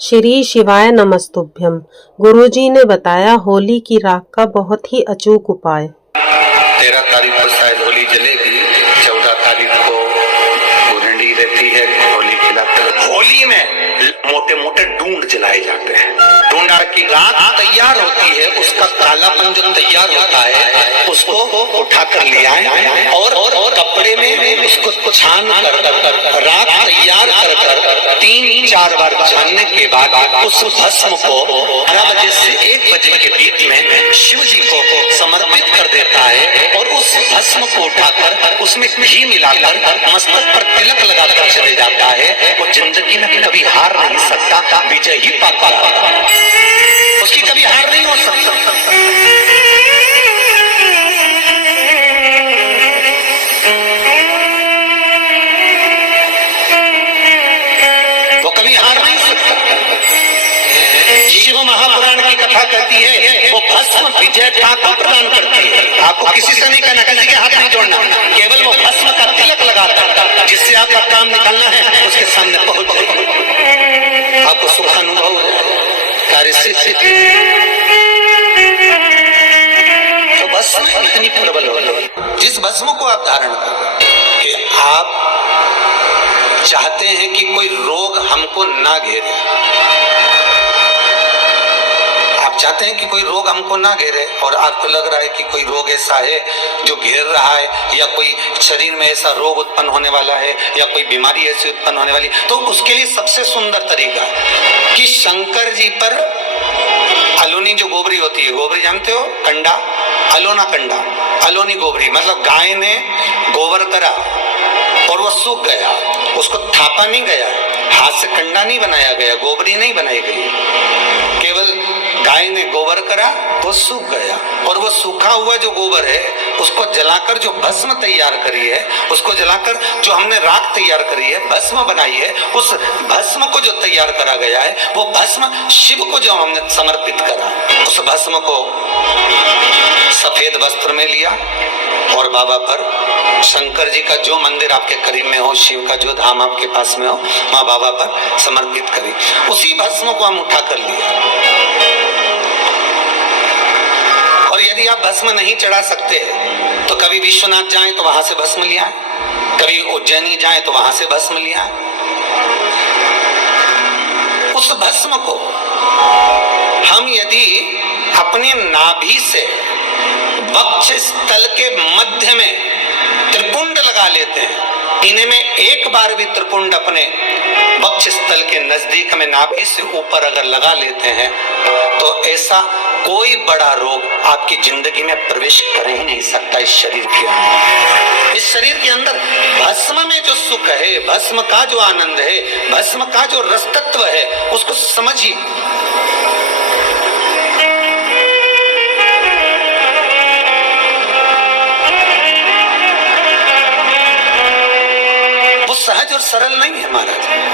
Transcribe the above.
श्री शिवाय नमस्तुभ्यं। गुरुजी ने बताया होली की राख का बहुत ही अचूक उपाय। 13 तारीख को शायद होली जलेगी, 14 तारीख को गुरंडी रहती है, होली खिलाते हैं। होली में मोटे मोटे डूंड जलाए जाते हैं। डूंडा की राख तैयार होती है, उसका कालापन जो तैयार होता है उसको उठा कर ले आए और कपड़े में उसको छान कर राख तैयार कर 3-4 बार छानने के बाद उस भस्म को 12 बजे से 1 बजे के बीच में शिव जी को समर्पित कर देता है और उस भस्म को उठाकर उसमें घी मिलाकर मस्तक पर तिलक लगाकर चले जाता है। वो जिंदगी में कभी हार नहीं सकता, विजय ही पाता है, उसकी कभी हार नहीं हो सकता। वो कभी हार नहीं सकता। शिव महापुराण की कथा कहती है वो भस्म विजय ठाकुर प्रदान करती है। आपको किसी से नहीं कहना, किसी के हाथ नहीं जोड़ना, केवल वो भस्म का तिलक लगाता, जिससे आपका काम निकलना है उसके सामने बहुत आपको सुखानुभव कार्य से तो भस्म इतनी प्रबल हो। जिस भस्म को आप धारण करें कि आप चाहते हैं कि कोई रोग हमको ना घेरे, आप चाहते हैं कि कोई रोग हमको ना घेरे और आपको लग रहा है कि कोई रोग ऐसा है जो घेर रहा है या कोई शरीर में ऐसा रोग उत्पन्न होने वाला है या कोई बीमारी ऐसी उत्पन्न होने वाली, तो उसके लिए सबसे सुंदर तरीका है कि शंकर जी पर अलोनी जो गोबरी होती है, गोबरी जानते हो, कंडा, अलोना कंडा, अलोनी गोबरी मतलब गाय ने गोबर करा और वो सूख गया, उसको थापा नहीं गया, हाथ से कंडा नहीं बनाया गया, गोबरी नहीं बनाई गई, केवल गाय ने गोबर करा वो सूख गया और वो सूखा हुआ जो गोबर है उसको जलाकर जो भस्म तैयार करी है, उसको जलाकर जो हमने राख तैयार करी है, भस्म बनाई है, उस भस्म को जो तैयार करा गया है वो भस्म शिव को जो हमने समर्पित करा, उस भस्म को सफेद वस्त्र में लिया और बाबा पर शंकर जी का जो मंदिर आपके करीब में हो, शिव का जो धाम आपके पास में हो, वहां बाबा पर समर्पित करी। उसी भस्म को हम उठा कर लिया और यदि आप भस्म नहीं चढ़ा सकते तो कभी विश्वनाथ जाएं तो वहां से भस्म लिया, कभी उज्जैनी जाएं तो वहां से भस्म लिया। उस भस्म को हम यदि अपने नाभि से वक्ष स्थल के मध्य में त्रिपुंड लगा लेते हैं, इन्हें में एक बार भी त्रिपुंड अपने वक्ष स्थल के नजदीक में नाभि से ऊपर अगर लगा लेते हैं तो ऐसा कोई बड़ा रोग आपकी जिंदगी में प्रवेश कर ही नहीं सकता। इस शरीर के अंदर, इस शरीर के अंदर भस्म में जो सुख है, भस्म का जो आनंद है, भस्म का जो रस तत्व है, उसको समझिए। वो सहज और सरल नहीं है महाराज।